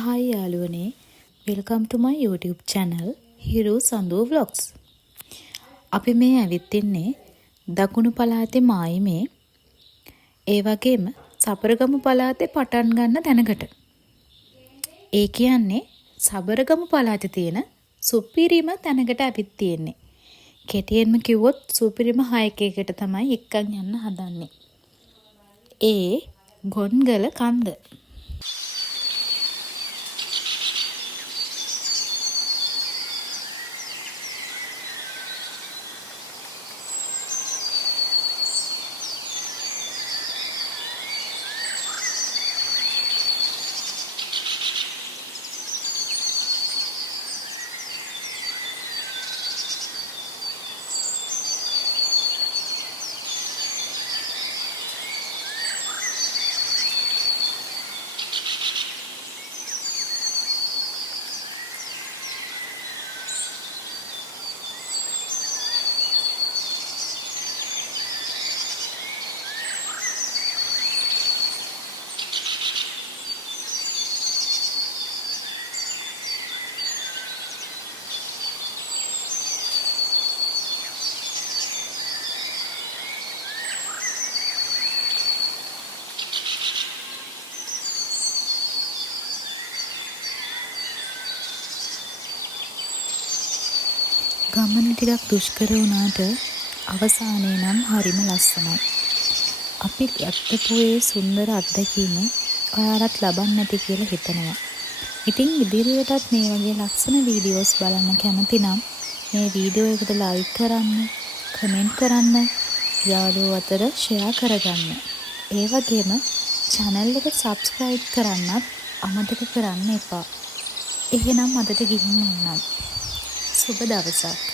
Hi යාළුවනේ, welcome to my YouTube channel Hiru Sandu Vlogs. අපි මේ ඇවිත් ඉන්නේ දකුණු පළාතේ මායිමේ ඒ වගේම සබරගමු පළාතේ පටන් ගන්න තැනකට. ඒ කියන්නේ සබරගමු පළාතේ තියෙන සුපිරිම තැනකට ඇවිත් තියෙන්නේ. කෙටියෙන්ම කිව්වොත් සුපිරිම හයිකේකට තමයි එක්කන් යන්න හදන්නේ. ඒ ගොන්ගල කන්ද. ගමන ටිකක් දුෂ්කර වුණාට අවසානයේ නම් හරිම ලස්සනයි. අපි ගත්තපු ඒ සුන්දර අත්දැකීම ඔයාලත් ලබන්න ඇති කියලා හිතනවා. ඉතින් ඉදිරියටත් මේ වගේ ලස්සන වීඩියෝස් බලන්න කැමති නම් මේ වීඩියෝ එකට ලයික් කරන්න, කමෙන්ට් කරන්න, යාළුවෝ අතර ෂෙයා කරගන්න. ඒ වගේම channel එක subscribe කරන්නත් අමතක කරන්න එපා. එහෙනම් අදට ගිහින් එන්නම්. සුබ දවසක්.